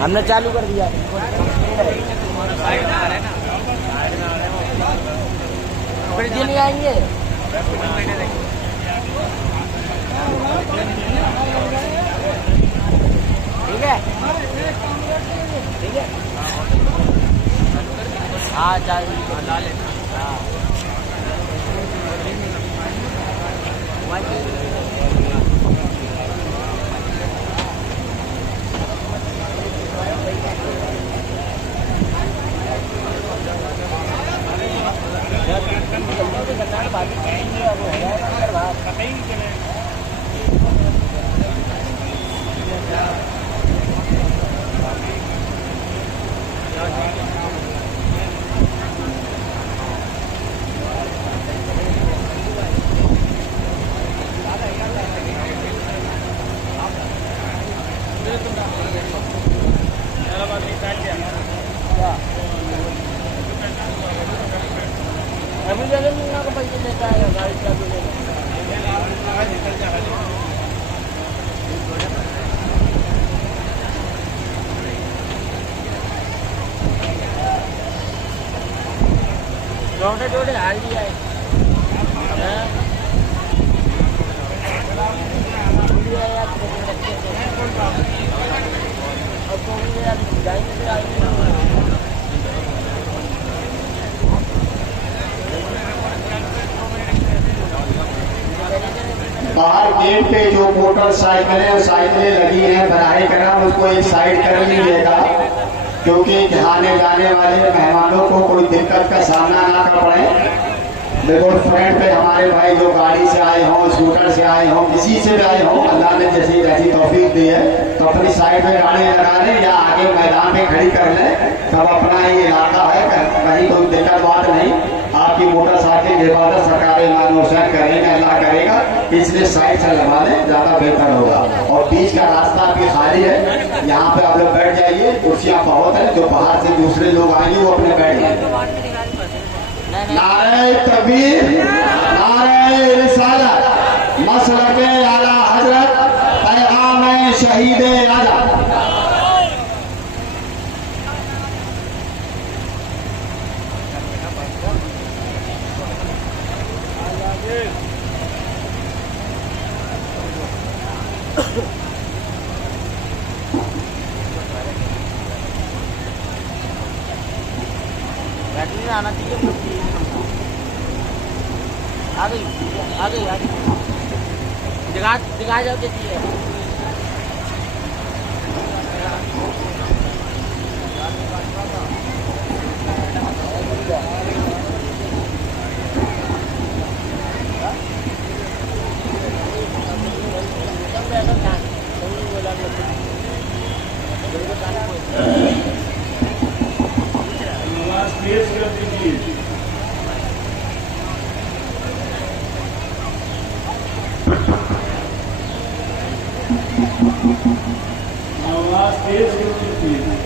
ہم نے چالو کر دیا. جی نہیں آئیں گے. ٹھیک ہے ٹھیک ہے. ہاں چالو لا لینا. ابھی جگہ ملنا کو پیسے دیتا ہے گاڑی کا بھی چھوٹے چھوٹے ہار دیا ہے. باہر گیٹ پہ جو موٹر سائیکلیں اور سائیکلیں لگی ہیں براہ کرم اس کو ایک سائڈ کر لیجیے گا کیونکہ آنے جانے والے مہمانوں کو کوئی دقت کا سامنا نہ کر پڑے. دیکھو فرنٹ پہ ہمارے بھائی جو گاڑی سے آئے ہوں اسکوٹر سے آئے ہوں کسی سے بھی آئے ہوں اللہ نے جیسی ایسی توفیق دی ہے تو اپنی سائڈ میں گاڑی لگا لیں یا آگے میدان میں کھڑی کر لیں. سب اپنا ہی علاقہ ہے کہیں کوئی دقت بات نہیں. آپ کی موٹر سائیکل کی حفاظت سرکار اعلان حسین کریں گے اللہ کرے گا اس لیے سائڈ سے لگا لیں زیادہ بہتر ہوگا. اور بیچ کا راستہ آپ کی خالی ہے یہاں پہ آپ لوگ بیٹھ جائیے. کرسیاں بہت ہیں جو باہر سے دوسرے لوگ آئیں گے وہ اپنے بیٹھ جائیں. نعرہ تکبیر نعرہ رسالت مسلک اعلی حضرت پیغام شہید اعظم. بیٹری میں آنا چاہیے. آ گئی آ گئی آ گئی. دکھا جاؤ دیکھیے. آواز تیز کرتی ہے.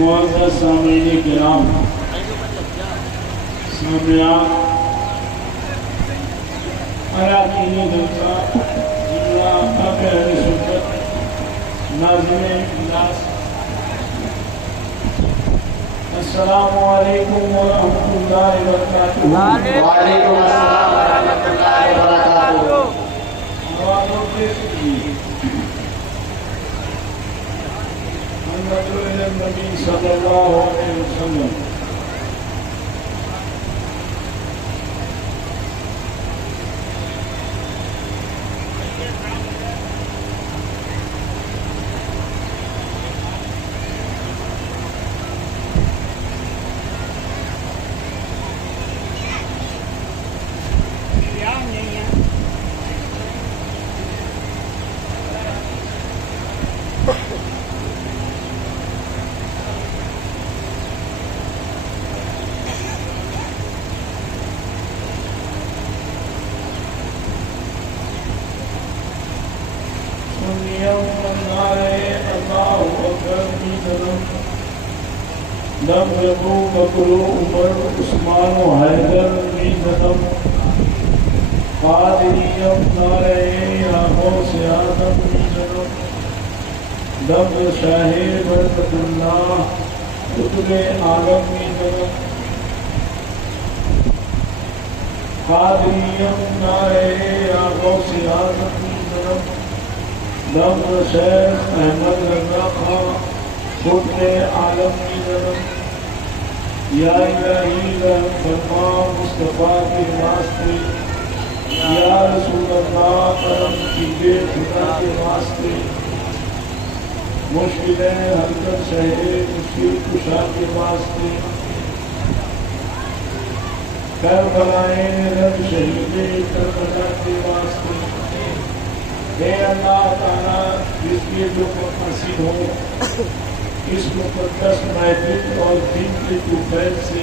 معزز سامعین کرام سامعین اراکین جلسہ جملہ حق اہل سنت ناظرین اجلاس السلام علیکم ورحمۃ اللہ وبرکاتہ. وعلیکم السلام ورحمۃ اللہ وبرکاتہ. النبی صلی اللہ علیہ وسلم. نعرہ اللہ اکبر کی طرف لم یکو بکر عمر عثمان و حیدر کی طرف قادریم نعرہ غوث اعظم کی طرف لم شاہ برکت اللہ قطب عالم کی طرف قادریم نعرہ غوث اعظم کی طرف لم شیخ احمد رضا خان قطب عالم کی طرف یا الہی رحم فرما مصطفیٰ کے واسطے یا رسول اللہ کرم کیجیے خدا کے واسطے مشکلیں حل کر شہر مشکل کشا کے واسطے کربلائے رب شہید کربلا کے واسطے اے اللہ تعالیٰ جس کے جو نصیب ہو اس مقدس محفل اور دین کے توفیق سے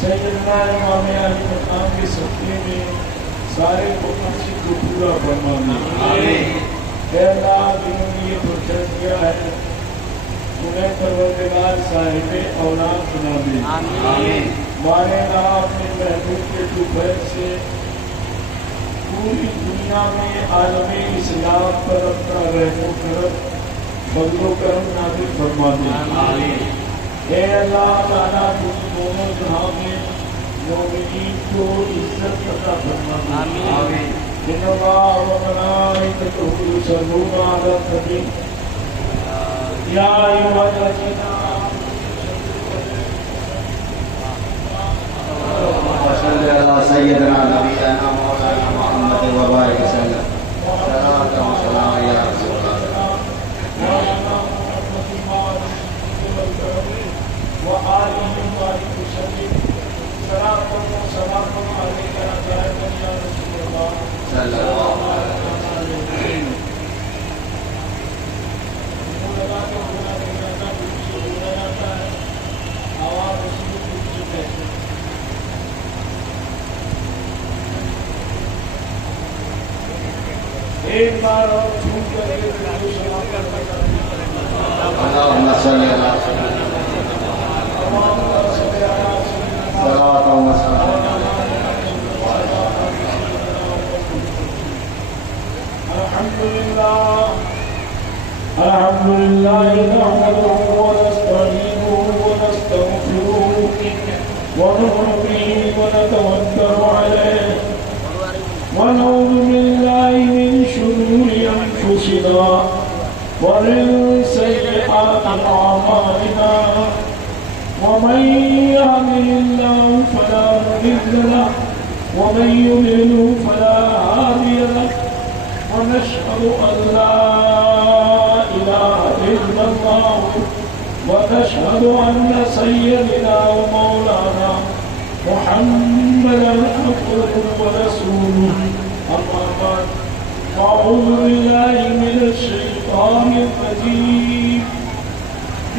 سیدنا امام علی مقام کے صدقے میں سارے مقاصد کو پورا فرما دے اے اللہ جنہوں نے یہ پروجیکٹ کیا ہے انہیں پروردگار صاحب اولاد بنا دے مارے اللہ اپنے محبوب کے توفیق سے پوری دنیا میں عالم اسلام پر اپنا رحم و کرم فضل و کرم نازل فرما دے اے اللہ تعالیٰ تم دونوں جہاں میں مومنین کو عزت عطا فرما دے ان اللہ و ملائکتہ یصلون علی النبی یا ایھا الذین آمنوا صلی اللہ سیدنا نبینا مولانا محمد وبارک وسلم صلاۃ و سلام یا رسول اللہ وآلہ وآلہ وسلم صلاۃ و سلام علیک یا رسول اللہ صلی اللہ علیہ وسلم. ایک بار اور چھوٹ کر کے اللہم صلی اللہ علیہ وسلم صلاۃ و سلام. الحمد لله نحمده ونستعينه ونستغفره ونؤمن به ونتوكل عليه ونعوذ بالله من شرور أنفسنا ومن سيئات أعمالنا ومن يهده الله فلا مضل له ومن يضلل فلا هادي له ونشهد أن لا إله إلا الله ونشهد أن سيدنا ومولانا محمدا عبده ورسوله أما بعد أعوذ بالله من الشيطان الرجيم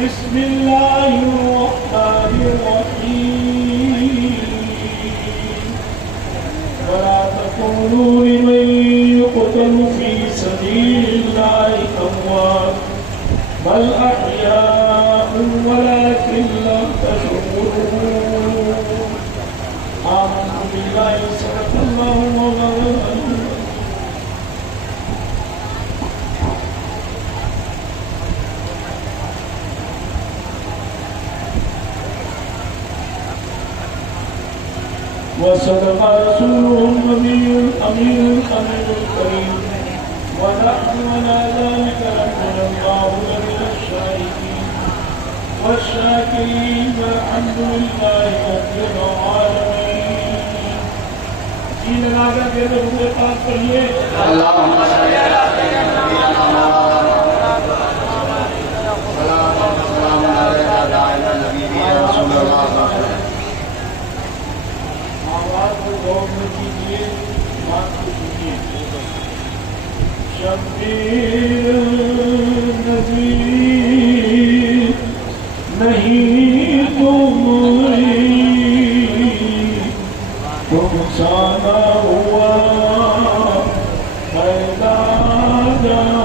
بسم الله الرحمن الرحيم ولا تقولوا لمن يقتل في سبيل الله أموات بل أحياء ولكن لا تشعرون آمنت بالله صدق الله مولانا وصدق رسوله النبي الأمين الأمين الكريم ونحن على ذلك لمن الله من الشاهدين والشاكرين والحمد لله رب العالمين. جن لگا کے درود پاک پڑھیے اللہم صلی علی سیدنا صلاۃ و سلام علیکہ یا نبی یا رسول اللہ. آواز کو غور میں کیجیے بات کو سنیے. شبیر نظیر نہیں تمہاری تم سانا ہوا پیدا جانا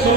100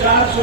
400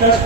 10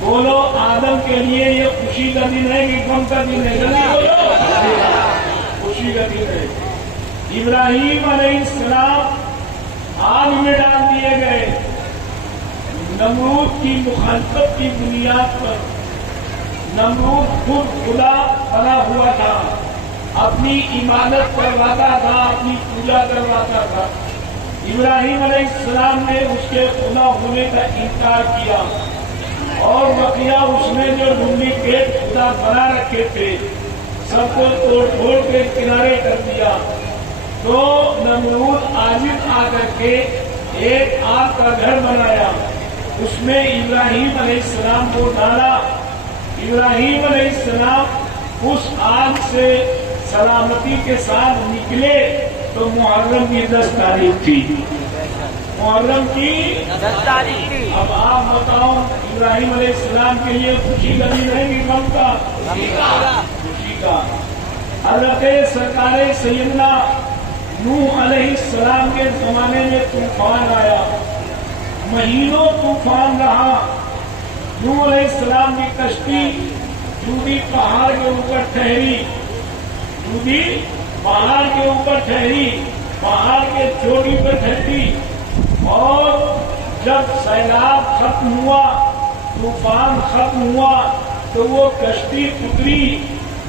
بولو آدم کے لیے یہ خوشی کا دن ہے کہ غم کا دن ہے؟ جلدی بولو، خوشی کا دن ہے۔ ابراہیم علیہ السلام آگ میں ڈال دیے گئے، نمرود کی مخالفت کی بنیاد پر۔ نمرود خود خدا بنا ہوا تھا، اپنی عبادت کرواتا تھا، اپنی پوجا کرواتا تھا۔ ابراہیم علیہ السلام نے اس کے خدا ہونے کا انکار کیا، اور بقیہ اس نے جو ڈپلیکیٹ خدا بنا رکھے تھے سب کو توڑ پھوڑ کے کنارے کر دیا۔ تو نمرود عاجز آ کر کے ایک آگ کا گھر بنایا، اس میں ابراہیم علیہ السلام کو ڈالا۔ ابراہیم علیہ السلام اس آگ سے سلامتی کے ساتھ نکلے تو محرم کی 10 تاریخ تھی۔ محرم کی 10 تاریخ تھی۔ اب آپ بتاؤ ابراہیم علیہ السلام کے لیے خوشی کا دن ہے کہ غم کا؟ خوشی کا۔ حضرت سرکار سیدنا نوح علیہ السلام کے زمانے میں طوفان آیا، مہینوں طوفان رہا۔ نوح علیہ السلام کی کشتی جودی پہاڑ کے اوپر ٹھہری، جودی پہاڑ کے اوپر ٹھہری، پہاڑ کے چوٹی پر ٹھہری، اور جب سیلاب ختم ہوا، طوفان ختم ہوا تو وہ کشتی اتری۔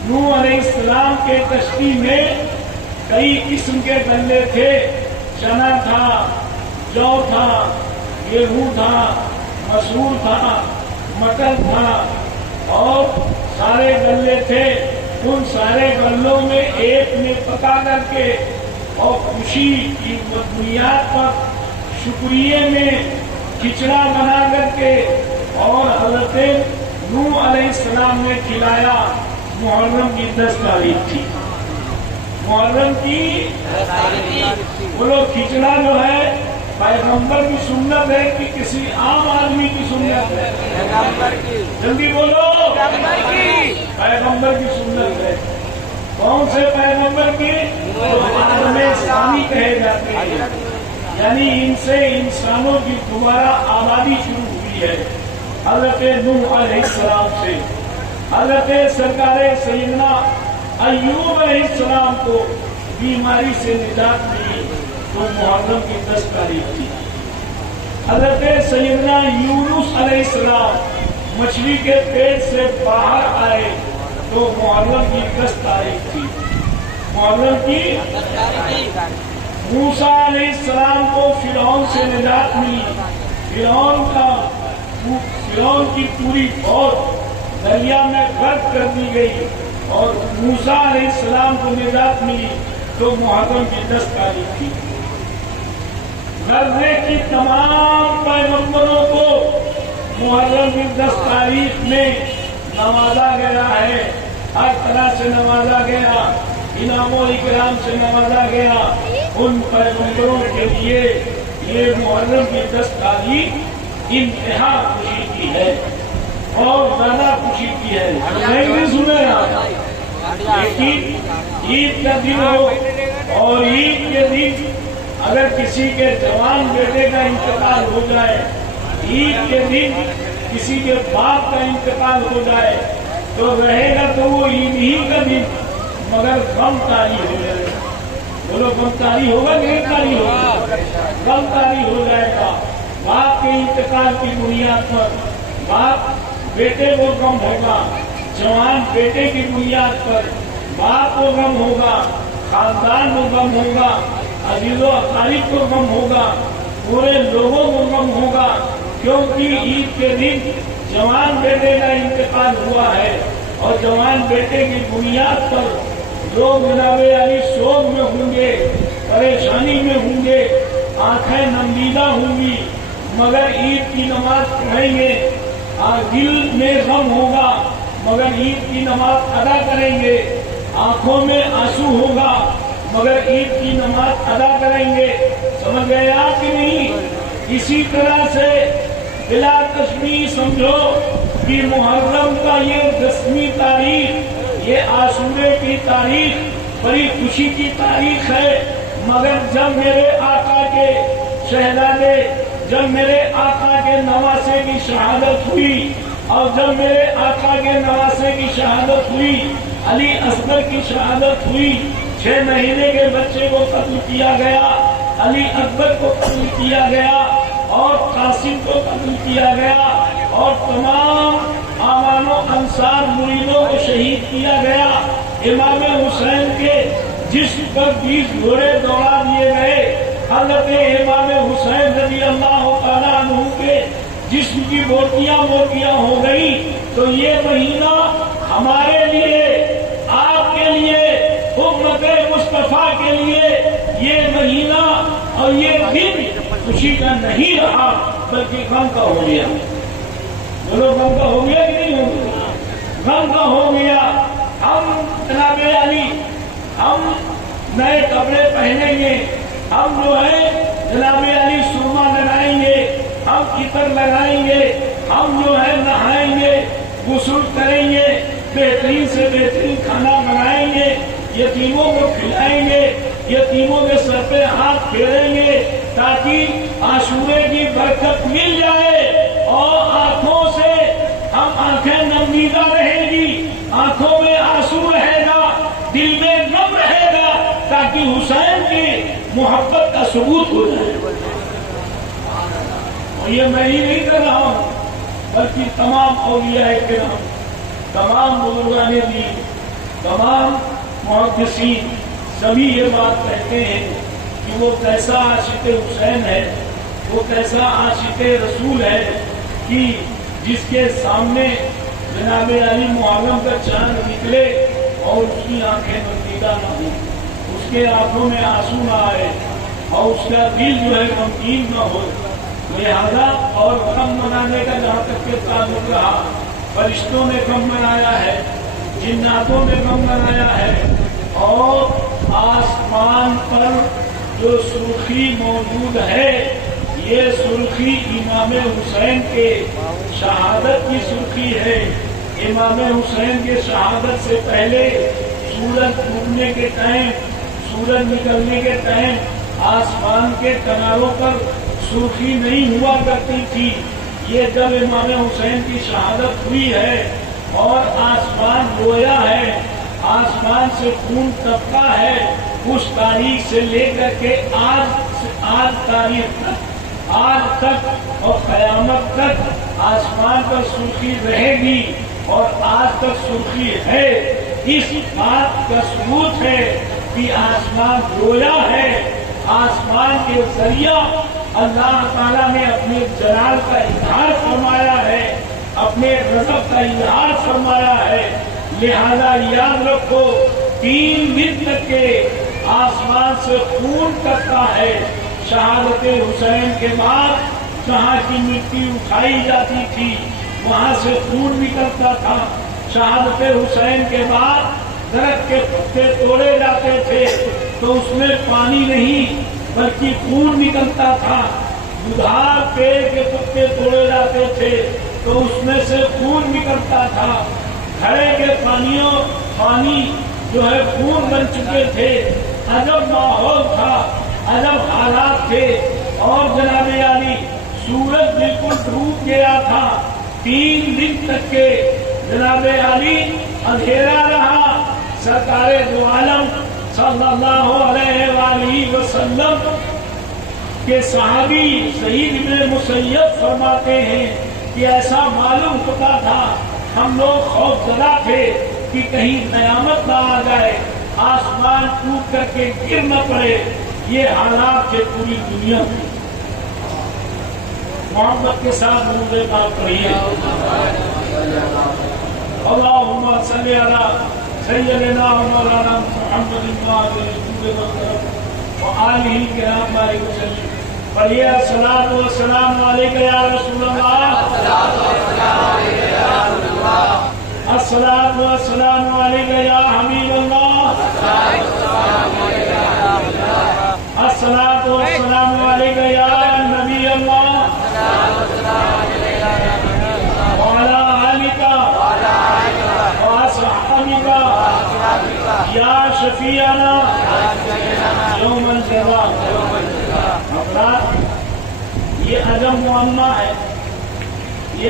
نوح علیہ السلام کے کشتی میں کئی قسم کے غلے تھے، چنا تھا، جو تھا، گیہوں تھا، مسور تھا، مٹر تھا، اور سارے غلے تھے۔ ان سارے غلوں میں ایک میں پکا کر کے اور خوشی کی بنیاد پر شکریہ میں کھچڑا بنا کر کے اور حضرت نوح علیہ السلام نے کھلایا۔ محرم کی 10 تاریخ تھی۔ محرم کی 10 تاریخ تھی۔ بولو کھچڑا جو ہے پیغمبر کی سنت ہے کہ کسی عام آدمی کی سنت ہے؟ پیغمبر کی۔ جلدی بولو، پیغمبر کی۔ پیغمبر کی سنت ہے۔ کون سے پیغمبر کی؟ جو عالم ثانی کہے جاتے ہیں، یعنی ان سے انسانوں کی دوبارہ آبادی شروع ہوئی ہے۔ حضرت نوح علیہ السلام سے حضرت سرکار سیدنا ایوب علیہ السلام کو بیماری سے نجات ملی تو محرم کی 10 تاریخ تھی۔ حضرت سیدنا یونس علیہ السلام مچھلی کے پیٹ سے باہر آئے تو محرم کی 10 تاریخ تھی۔ محرم کی 10 تاریخ تھی۔ موسیٰ علیہ السلام کو فرعون سے نجات ملی، فرعون کی پوری فوج دریا میں غرق کر دی گئی اور موسیٰ علیہ السلام کو نجات ملی تو محرم کی 10 تاریخ تھی۔ غزے کی تمام پیغمبروں کو محرم کی 10 تاریخ میں نوازا گیا ہے، ہر طرح سے نوازا گیا، انعام و اکرام سے نوازا گیا۔ ان پیغمبروں کے لیے یہ محرم کی 10 تاریخ انتہا خوشی کی ہے اور زیادہ خوشی کی ہے۔ نہیں سنے آپ، لیکن عید کا دن ہو اور عید کے دن اگر کسی کے جوان بیٹے کا انتقال ہو جائے، عید کے دن کسی کے باپ کا انتقال ہو جائے تو رہے گا تو وہ عید ہی کا دن، مگر غم طاری ہو جائے گا۔ بولو غم طاری ہوگا کہ نہیں طاری ہوگا؟ غم طاری ہو جائے گا۔ باپ کے انتقال کی بنیاد پر باپ بیٹے کو غم ہوگا، جوان بیٹے کی بنیاد پر باپ کو غم ہوگا، خاندان کو غم ہوگا، عزیز و اقارب کو غم ہوگا، پورے لوگوں کو غم ہوگا، کیونکہ عید کے دن جوان بیٹے کا انتقال ہوا ہے اور جوان بیٹے کی بنیاد پر لوگ جناب علی سوگ میں ہوں گے، پریشانی میں ہوں گے، آنکھیں نمدیدہ ہوں گی، مگر عید کی نماز پڑھیں گے، دل میں غم ہوگا مگر عید کی نماز ادا کریں گے، آنکھوں میں آنسو ہوگا مگر عید کی نماز ادا کریں گے۔ سمجھ گئے آپ کہ نہیں؟ اسی طرح سے بلا تشبیہ سمجھو کہ محرم کا یہ 10ویں تاریخ، یہ عاشورے کی تاریخ بڑی خوشی کی تاریخ ہے، مگر جب میرے آقا کے شہزادے، جب میرے آقا کے نواسے کی شہادت ہوئی اور جب میرے آقا کے نواسے کی شہادت ہوئی، علی اصغر کی شہادت ہوئی، 6 مہینے کے بچے کو قتل کیا گیا، علی اکبر کو قتل کیا گیا اور قاسم کو قتل کیا گیا اور تمام اعوان و انصار مریدوں کو شہید کیا گیا۔ امام حسین کے جسم پر 20 گھوڑے دوڑا دیے گئے۔ حضرت امام حسین رضی اللہ تعالیٰ عنہ کے جسم کی موتیاں ہو گئی۔ تو یہ مہینہ ہمارے لیے، آپ کے لیے، امت مصطفیٰ کے لیے یہ مہینہ اور یہ دن خوشی کا نہیں رہا بلکہ غم کا ہو گیا۔ بولو غم کا ہو گیا کہ نہیں ہو گیا؟ غم کا ہو گیا۔ ہم جناب علی، ہم نئے کپڑے پہنیں گے، ہم جو ہے جناب علی سرما لگائیں گے، ہم عطر لگائیں گے، ہم جو ہے نہائیں گے، غسل کریں گے، بہترین سے بہترین کھانا بنائیں گے، یتیموں کو کھلائیں گے، یتیموں کے سر پہ ہاتھ پھیریں گے تاکہ عاشورے کی برکت مل جائے اور آنکھوں سے ہم آنکھیں نمیدہ رہیں گی، آنکھوں میں آنسو رہے گا، دل میں غم رہے گا تاکہ حسین کی محبت کا ثبوت ہو جائے۔ اور یہ میں ہی نہیں کر رہا ہوں بلکہ تمام اولیاء کرام، تمام بزرگان دین، تمام محدثین سبھی یہ بات کہتے ہیں کہ وہ کیسا عاشق حسین ہے، وہ کیسا عاشق رسول ہے کہ جس کے سامنے جناب علی معظم کا چاند نکلے اور اس کی آنکھیں بندیدہ نہ ہوں، اس کے آنکھوں میں آنسو نہ آئے اور اس کا دل جو ہے غمگین نہ ہو۔ لہذا اور غم منانے کا جہاں تک کہ تعلق رہا، فرشتوں نے غم منایا ہے، جناتوں نے غم منایا ہے، اور آسمان پر جو سرخی موجود ہے یہ سرخی امام حسین کے شہادت کی سرخی ہے۔ امام حسین کے شہادت سے پہلے سورج ڈوبنے کے ٹائم، سورج نکلنے کے ٹائم آسمان کے کناروں پر سرخی نہیں ہوا کرتی تھی۔ یہ جب امام حسین کی شہادت ہوئی ہے اور آسمان رویا ہے، آسمان سے خون ٹپکا ہے، اس تاریخ سے لے کر کے آج تاریخ تک، آج تک اور قیامت تک آسمان پر سرخی رہے گی اور آج تک سرخی ہے۔ اس بات کا ثبوت ہے کہ آسمان رویا ہے، آسمان کے ذریعہ اللہ تعالیٰ نے اپنے جلال کا اظہار فرمایا ہے، اپنے غضب کا اظہار فرمایا ہے۔ لہذا یاد رکھو 3 دن تک کے آسمان سے خون کرتا ہے۔ شہادت حسین کے بعد جہاں کی مٹی اٹھائی جاتی تھی وہاں سے خون نکلتا تھا۔ شہادت حسین کے بعد درخت کے پتے توڑے جاتے تھے تو اس میں پانی نہیں بلکہ خون نکلتا تھا۔ دودھار پیڑ کے پتے توڑے جاتے تھے تو اس میں سے خون نکلتا تھا۔ گھڑے کے پانی جو ہے خون بن چکے تھے۔ عجب ماحول تھا، عجب حالات تھے۔ اور جناب علی سورج بالکل ڈوب گیا تھا۔ 3 دن تک کے جناب علی اندھیرا رہا۔ سرکار دو عالم صلی اللہ علیہ وآلہ وسلم کے صحابی سعید بن مسیب فرماتے ہیں کہ ایسا معلوم ہوتا تھا، ہم لوگ خوف زدہ تھے کہ کہیں قیامت نہ آ جائے، آسمان ٹوٹ کر کے گر نہ پڑے۔ یہ حالات تھے پوری دنیا میں۔ محمد کے ساتھ درود پاک پڑھیے۔ اللہم صلی علی سیدنا مولانا محمد وآلہ کرام بارک وسلم۔ پڑھیے الصلاۃ والسلام علیک یا رسول اللہ، الصلاۃ والسلام علیک یا حبیب اللہ، الصلاۃ والسلام علیک یا نبی اللہ، وعلی آلک وأصحابک یا شفیعنا یوم الجزا۔ یہ عجب معمہ ہے یہ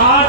8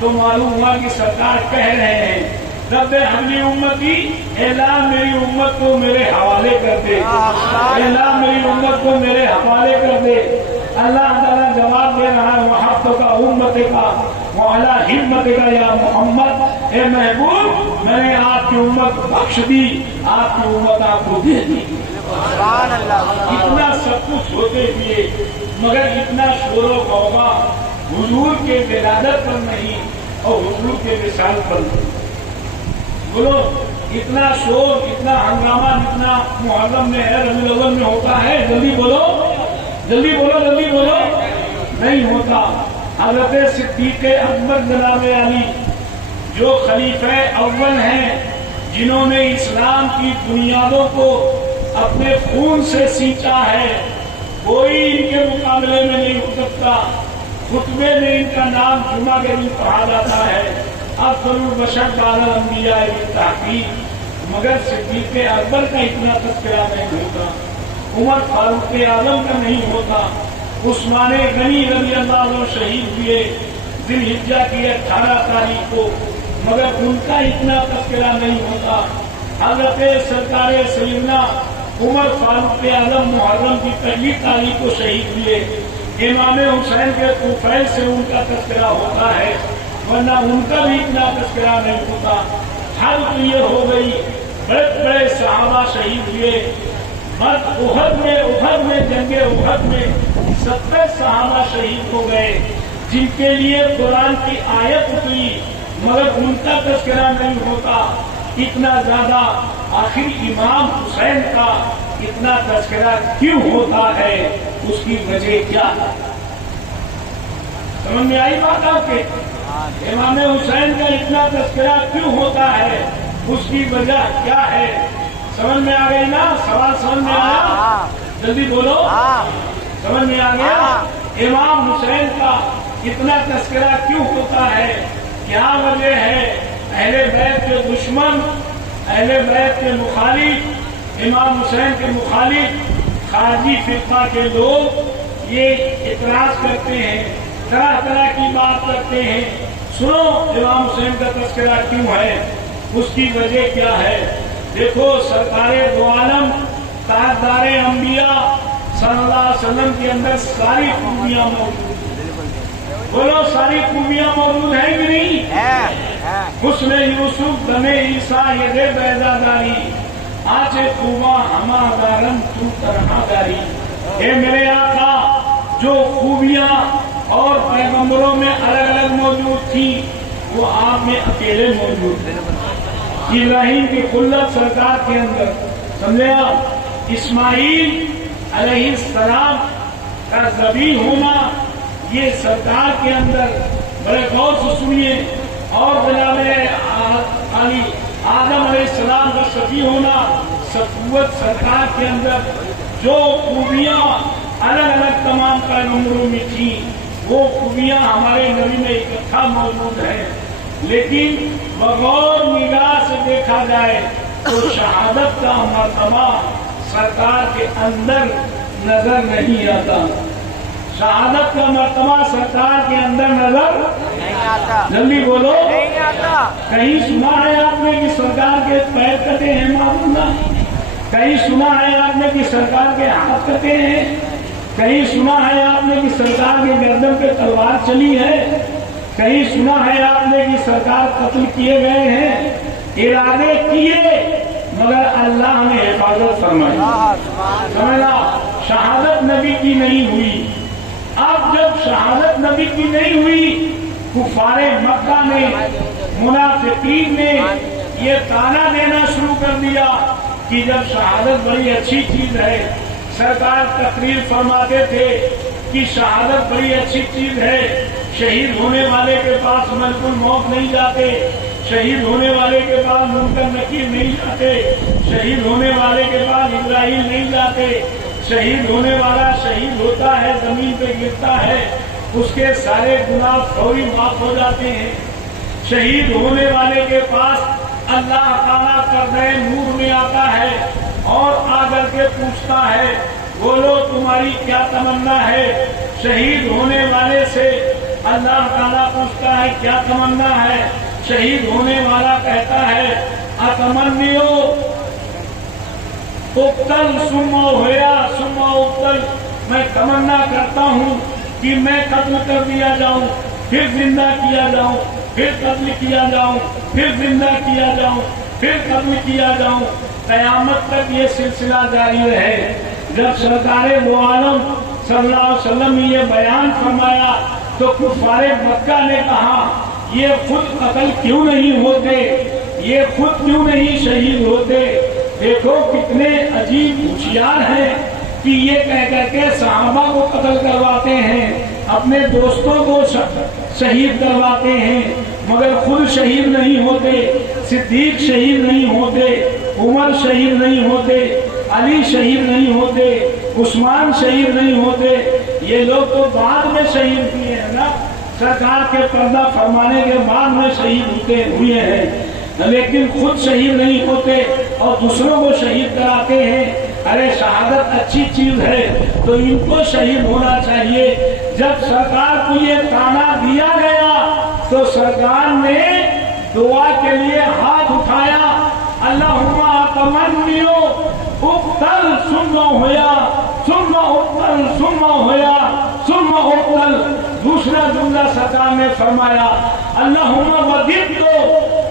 تو معلوم ہوا کہ سرکار کہہ رہے ہیں رب حبلی امتی، اعلیٰ میری امت کو میرے حوالے کر دے، اعلیٰ میری امت کو میرے حوالے کر دے۔ اللہ تعالیٰ جواب دے رہا ہے وحبت کا امت کا وعلا ہمت کا یا محمد، اے محبوب میں نے آپ کی امت بخش دی، آپ کی امت آپ کو دے دی۔ اتنا سب کچھ ہوتے ہوئے مگر اتنا شور و غوغا حضور کے ولادت پر نہیں اور حضور کے وصال پر نہیں۔ بولو اتنا شور اتنا ہنگامہ جتنا محرم میں ہے ربیع الاول میں ہوتا ہے، جلدی بولو جلدی بولو جلدی بولو، نہیں ہوتا۔ حضرت صدیق اکبر جناب علی جو خلیفہ اول ہیں، جنہوں نے اسلام کی بنیادوں کو اپنے خون سے سینچا ہے، کوئی ان کے مقابلے میں نہیں ہو سکتا۔ خطبے میں ان کا نام جمعہ کے دن پڑھا جاتا ہے، افضل البشر بعد الانبیاء بالتحقیق، مگر صدیق اکبر کا اتنا تذکرہ نہیں ہوتا، عمر فاروق اعظم کا نہیں ہوتا، عثمان غنی رضی اللہ عنہ شہید ہوئے ذی الحجہ کی 18 تاریخ کو، مگر ان کا اتنا تذکرہ نہیں ہوتا۔ حضرت سرکار سیدنا عمر فاروق اعظم محرم کی 1 تاریخ کو شہید ہوئے، امام حسین کے طفیل سے ان کا تذکرہ ہوتا ہے، ورنہ ان کا بھی اتنا تذکرہ نہیں ہوتا۔ حد یہ ہو گئی، بڑے بڑے صحابہ شہید ہوئے، احد میں جنگ احد میں 70 صحابہ شہید ہو گئے، جن کے لیے قرآن کی آیت اتری، مگر ان کا تذکرہ نہیں ہوتا۔ اتنا زیادہ آخر امام حسین کا اتنا تذکرہ کیوں ہوتا ہے، اس کی وجہ کیا ہے؟ سمجھ میں آئی بات آپ کے؟ امام حسین کا اتنا تذکرہ کیوں ہوتا ہے، اس کی وجہ کیا ہے؟ سمجھ میں آ گئی نا؟ سوال سمجھ میں آیا؟ جلدی بولو، سمجھ میں آ گیا؟ امام حسین کا اتنا تذکرہ کیوں ہوتا ہے، کیا وجہ ہے؟ اہل بیت کے دشمن، اہل بیت کے مخالف، امام حسین کے مخالف خارجی فرقہ کے لوگ یہ اعتراض کرتے ہیں، طرح طرح کی بات کرتے ہیں۔ سنو امام حسین کا تذکرہ کیوں ہے، اس کی وجہ کیا ہے؟ دیکھو سرکار دو عالم تاجدار انبیاء صلی اللہ علیہ وسلم کے اندر ساری خوبیاں موجود ہیں، بولو ساری خوبیاں موجود ہیں کہ نہیں؟ حسن یوسف دم عیسیٰ ید بیضاداری، آج خوباں ہما دارن تو تنہا داری۔ اے میرے آقا، جو خوبیاں اور پیغمبروں میں الگ الگ موجود تھی وہ آپ میں اکیلے موجود ہیں۔ ابراہیم کی خلت سرکار کے اندر، سمجھے آپ؟ اسماعیل علیہ السلام کا ذبیح ہونا یہ سرکار کے اندر، بڑے غور سے سنیے، اور جناب علی آدم علیہ السلام کا صفی ہونا، سفوت سرکار کے اندر جو خوبیاں الگ الگ تمام پیغمبروں میں تھیں وہ خوبیاں ہمارے نبی میں اکٹھا موجود ہیں، لیکن بغور نگاہ سے دیکھا جائے تو شہادت کا مرتبہ سرکار کے اندر نظر نہیں آتا، شہادت کا مرتبہ سرکار کے اندر نظر نہیں آتا۔ جلدی بولو، نہیں آتا۔ کہیں سنا ہے آپ نے کہ سرکار کے پیر کٹے ہیں معمولہ؟ کہیں سنا ہے آپ نے کہ سرکار کے ہاتھ کٹے ہیں؟ کہیں سنا ہے آپ نے کہ سرکار کے گردن پہ تلوار چلی ہے؟ کہیں سنا ہے آپ نے کہ سرکار قتل کیے گئے ہیں؟ ارادے کیے مگر اللہ نے حفاظت فرمائی، سمجھنا؟ شہادت نبی کی نہیں ہوئی۔ اب جب شہادت نبی کی نہیں ہوئی، کفار مکہ نے، منافقین نے یہ طعنہ دینا شروع کر دیا کہ جب شہادت بڑی اچھی چیز ہے، سرکار تقریر فرماتے تھے کہ شہادت بڑی اچھی چیز ہے، شہید ہونے والے کے پاس ملک الموت نہیں جاتے، شہید ہونے والے کے پاس منکر نکیر نہیں جاتے، شہید ہونے والے کے پاس اسرائیل نہیں جاتے، شہید ہونے والا شہید ہوتا ہے، زمین پہ گرتا ہے، اس کے سارے گناہ فوری معاف ہو جاتے ہیں۔ شہید ہونے والے کے پاس اللہ تعالیٰ پردہ نور میں آتا ہے اور آ کر کے پوچھتا ہے بولو تمہاری کیا تمنا ہے۔ شہید ہونے والے سے اللہ تعالیٰ پوچھتا ہے کیا تمنا ہے؟ شہید ہونے والا کہتا ہے اتمنیو اقتل ثم احیا ثم اقتل، میں تمنا کرتا ہوں کہ میں قتل کر دیا جاؤں، پھر زندہ کیا جاؤں، پھر قتل کیا جاؤں، پھر زندہ کیا جاؤں، پھر قتل کیا جاؤں، قیامت تک یہ سلسلہ جاری رہے۔ جب سرکار دو عالم صلی اللہ علیہ وسلم نے یہ بیان فرمایا تو کفار مکہ نے کہا یہ خود قتل کیوں نہیں ہوتے، یہ خود کیوں نہیں شہید ہوتے؟ دیکھو کتنے عجیب ہوشیار ہیں کہ یہ کہہ کر کے صحابہ کو قتل کرواتے ہیں، اپنے دوستوں کو شہید کرواتے ہیں، مگر خود شہید نہیں ہوتے، صدیق شہید نہیں ہوتے، عمر شہید نہیں ہوتے، علی شہید نہیں ہوتے، عثمان شہید نہیں ہوتے۔ یہ لوگ تو بعد میں شہید ہوئے ہیں نا، سرکار کے پردہ فرمانے کے بعد میں شہید ہوئے ہیں، لیکن خود شہید نہیں ہوتے اور دوسروں کو شہید کراتے ہیں۔ ارے شہادت اچھی چیز ہے تو ان کو شہید ہونا چاہیے۔ جب سرکار کو یہ تانا دیا گیا تو سرکار نے دعا کے لیے ہاتھ اٹھایا، اللہم اتمنیو اقتل ثم احیا ثم اقتل ثم احیا ثم اقتل۔ دوسرا جملہ سرکار نے فرمایا اللہم وددت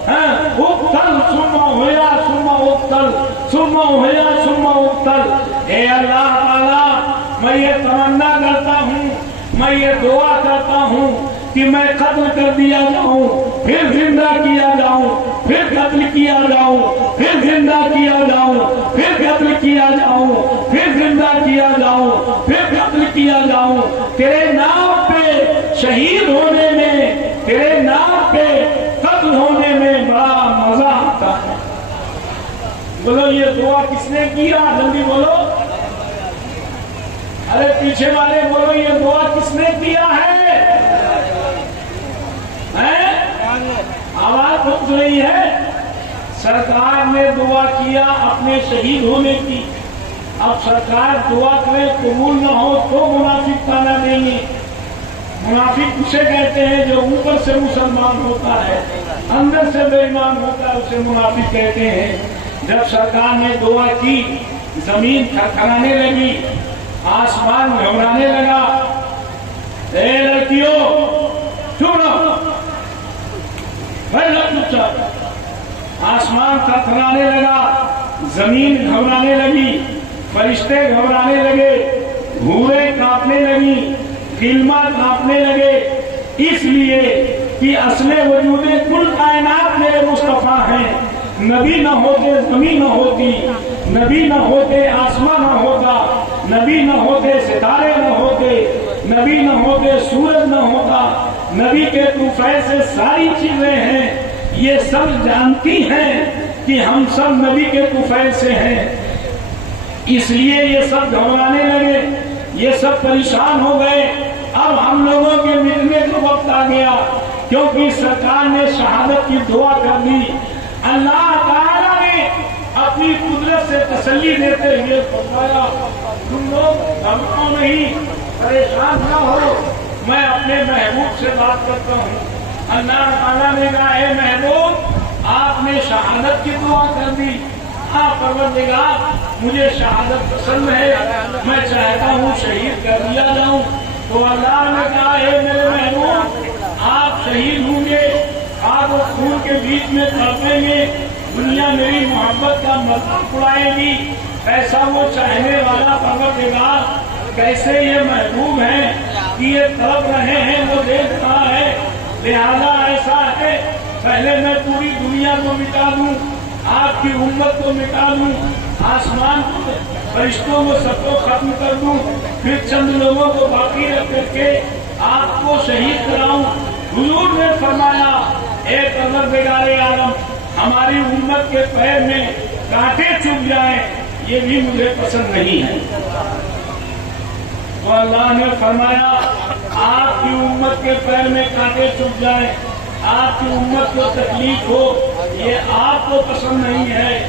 اقتل ثم احیا ثم اقتل ثم احیا ثم اقتل۔ اے اللہ تعالیٰ میں یہ تمنا کرتا ہوں، میں یہ دعا کرتا ہوں کہ میں قتل کر دیا جاؤں، پھر زندہ کیا جاؤں، پھر قتل کیا جاؤں، پھر زندہ کیا جاؤں، پھر قتل کیا جاؤں، پھر زندہ کیا جاؤں، پھر قتل کیا جاؤں۔ تیرے نام پہ شہید ہونے میں، تیرے نام پہ قتل ہونے میں بڑا مزہ آتا ہے۔ بولو یہ دعا کس نے کیا؟ جلدی بولو، ارے پیچھے والے بولو یہ دعا کس نے کیا ہے؟ آواز پہنچ رہی ہے؟ سرکار نے دعا کیا اپنے شہید ہونے کی۔ اب سرکار دعا کرے قبول نہ ہو تو منافق تانا دیں گے۔ منافق اسے کہتے ہیں جو اوپر سے مسلمان ہوتا ہے اندر سے بے ایمان ہوتا ہے، اسے منافق کہتے ہیں۔ جب سرکار نے دعا کی زمین تھرتھرانے لگی، آسمان گھبرانے لگا۔ اے لڑکیوں سنو، آسمان تھرتھرانے لگا، زمین گھبرانے لگی، فرشتے گھبرانے لگے، دھوئیں کانپنے لگی، کلمات کانپنے لگے، اس لیے کہ اصل وجود کل کائنات میرے مصطفیٰ ہیں۔ نبی نہ ہوتے زمین نہ ہوتی، نبی نہ ہوتے آسمان نہ ہوتا، نبی نہ ہوتے ستارے نہ ہوتے، نبی نہ ہوتے سورج نہ ہوتا، نبی کے طوفان سے ساری چیزیں ہیں۔ یہ سب جانتی ہیں کہ ہم سب نبی کے طوفان سے ہیں، اس لیے یہ سب گھبرانے لگے، یہ سب پریشان ہو گئے۔ اب ہم لوگوں کے ملنے کا وقت آ گیا، کیونکہ سرکار نے شہادت کی دعا کر دی۔ اللہ تعالیٰ نے اپنی قدرت سے تسلی دیتے ہوئے فرمایا تم لوگ گھبراؤ نہیں، پریشان نہ ہو، میں اپنے محبوب سے بات کرتا ہوں۔ اللہ تعالیٰ نے کہا اے محبوب آپ نے شہادت کی دعا کر دی، آپ پروردگار مجھے شہادت پسند ہے، میں چاہتا ہوں شہید کر دیا جاؤں۔ تو اللہ نے کہا اے میرے محبوب آپ شہید ہوں گے، آگ و خون کے بیچ میں تڑپیں گے، دنیا میری محبت کا مذاق اڑائے گی۔ ایسا وہ چاہنے والا پروردگار کیسے یہ محبوب ہے کہ یہ تڑپ رہے ہیں، وہ دیکھ رہا ہے، لہذا ایسا ہے پہلے میں پوری دنیا کو مٹا دوں، آپ کی امت کو مٹا دوں، آسمان کو فرشتوں کو سب کو ختم کر دوں، پھر چند لوگوں کو باقی رکھ کر کے آپ کو شہید کراؤں۔ حضور نے فرمایا اے پروردگار عالم ہماری امت کے پیر میں کانٹے چبھ جائیں یہ بھی مجھے پسند نہیں ہے۔ تو اللہ نے فرمایا آپ کی امت کے پیر میں کانٹے چبھ جائیں، آپ کی امت کو تکلیف ہو، یہ آپ کو پسند نہیں ہے،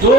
2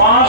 5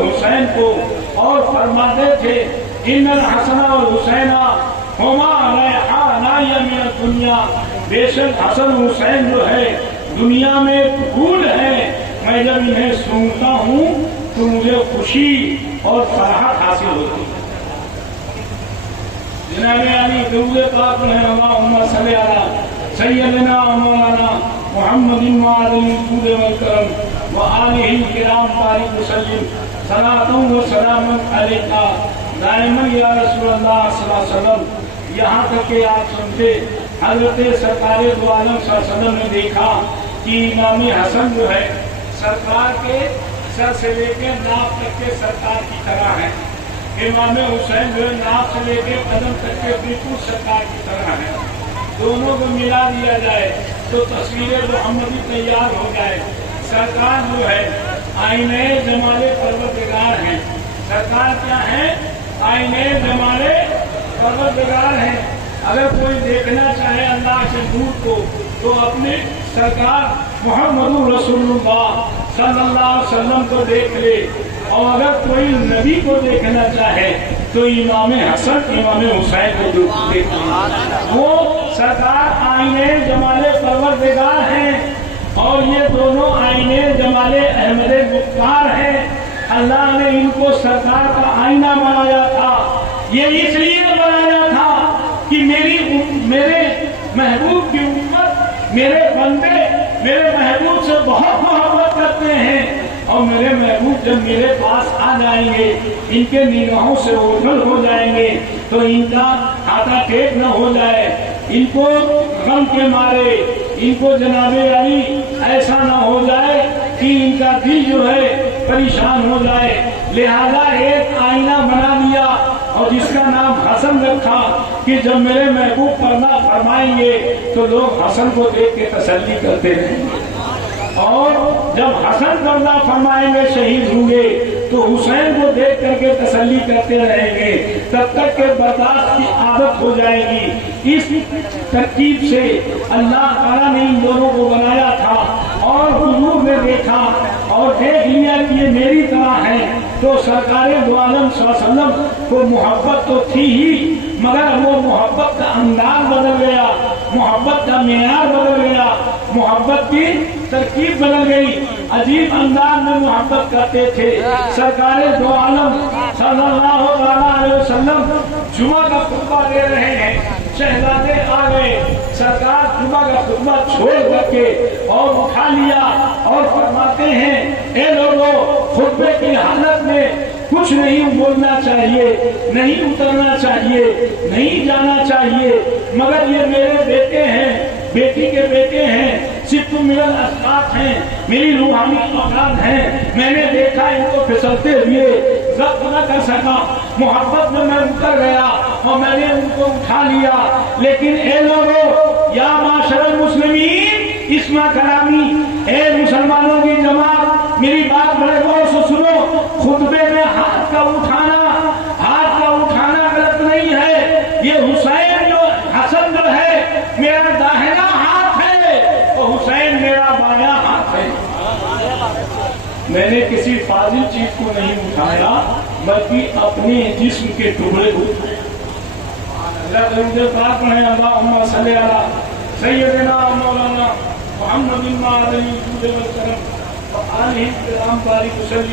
حسین کو اور فرماتے تھے ان الحسن والحسین ہما ریحانای من الدنیا، بے شک حسن و حسین جو ہے دنیا میں پھول ہے، میں جب انہیں سونگتا ہوں تو مجھے خوشی اور فرحت حاصل ہوتی ہے۔ جناب علی درود پاک میں اللہم صلی علی سیدنا مولانا محمد وعلی الجود والکرم وآلہ الکرام بارک وسلم صلاۃ و سلام علیکہ دائما یا رسول اللہ صلی اللہ علیہ وسلم۔ یہاں تک کہ آپ سمجھے حضرت سرکار دو عالم صلی اللہ علیہ وسلم نے دیکھا کہ امام حسن جو ہے سرکار کے سر سے لے کے ناف تک کے سرکار کی طرح ہے، امام حسین جو ہے ناف سے لے کے قدم تک کے بالکل سرکار کی طرح ہے۔ دونوں کو ملا دیا جائے تو تصویر محمدی تیار ہو جائے۔ سرکار جو ہے آئینہ جمال پروردگار ہیں، سرکار کیا ہے؟ آئینہ جمال پروردگار ہیں۔ اگر کوئی دیکھنا چاہے اللہ کے نور کو تو اپنے سرکار محمد رسول اللہ صلی اللہ علیہ وسلم کو دیکھ لے، اور اگر کوئی نبی کو دیکھنا چاہے تو امام حسن امام حسین کو دیکھ لے۔ وہ سرکار آئینہ جمال پروردگار ہیں اور یہ دونوں آئینہ جمال احمد مختار ہیں۔ اللہ نے ان کو سرکار کا آئینہ بنایا تھا، یہ اس لیے بنایا تھا کہ میرے محبوب کی امت، میرے بندے میرے محبوب سے بہت محبت کرتے ہیں، اور میرے محبوب جب میرے پاس آ جائیں گے ان کے نگاہوں سے اوجھل ہو جائیں گے تو ان کا ہاتھا ٹیک نہ ہو جائے، ان کو غم کے مارے، ان کو جناب علی ایسا نہ ہو جائے کہ ان کا دل جو ہے پریشان ہو جائے، لہذا ایک آئینہ بنا دیا اور جس کا نام حسن رکھا کہ جب میرے محبوب پردہ فرمائیں گے تو لوگ حسن کو دیکھ کے تسلی کرتے رہیں گے، اور جب حسن پردہ فرمائیں گے شہید ہوں گے تو حسین کو دیکھ کر کے تسلی کرتے رہیں گے، تب تک کہ برداشت کی عادت ہو جائے گی۔ اس ترکیب سے اللہ تعالیٰ نے ان دونوں کو بنایا تھا، اور حضور نے دیکھا اور دیکھ لیا کہ یہ میری طرح ہے، تو سرکار دو عالم صلی اللہ علیہ وسلم کو محبت تو تھی ہی، مگر وہ محبت کا انداز بدل گیا، محبت کا معیار بدل گیا، محبت کی ترکیب بدل گئی، عجیب انداز میں محبت کرتے تھے۔ سرکار دو عالم صلی اللہ علیہ وسلم جمعہ کا خطبہ دے رہے ہیں، شہزادے آ گئے، سرکار جمعہ کا خطبہ چھوڑ کر کے اور اٹھا لیا اور فرماتے ہیں اے لوگوں، خطبے کی حالت میں کچھ نہیں بولنا چاہیے، نہیں اترنا چاہیے، نہیں جانا چاہیے، مگر یہ میرے بیٹے ہیں، بیٹی کے بیٹے ہیں، صرف ملن اسباط ہیں، میری روحانی اولاد ہیں، میں نے دیکھا ان کو پھسلتے ہوئے ضبط نہ کر سکا، محبت میں اتر گیا اور میں نے ان کو اٹھا لیا۔ لیکن اے لوگوں، یا معاشر المسلمین، اسمع کلامی، اے مسلمانوں کی جماعت، میری بات بڑے غور سے سنو، خطبے میں ہاتھ کا اٹھانا غلط نہیں ہے، یہ حسین جو حسن جو ہے میرا داہنا ہاتھ ہے اور حسین میرا بایاں ہاتھ ہے۔ میں نے کسی فاضل چیز کو نہیں اٹھایا بلکہ اپنے جسم کے ٹکڑے کو اٹھایا۔ اللہ درود پاک پڑھیں، اللہم صلی علی سیدنا مولانا محمد وعلی الجود والکرم وآلہ الکرام بارک وسلم۔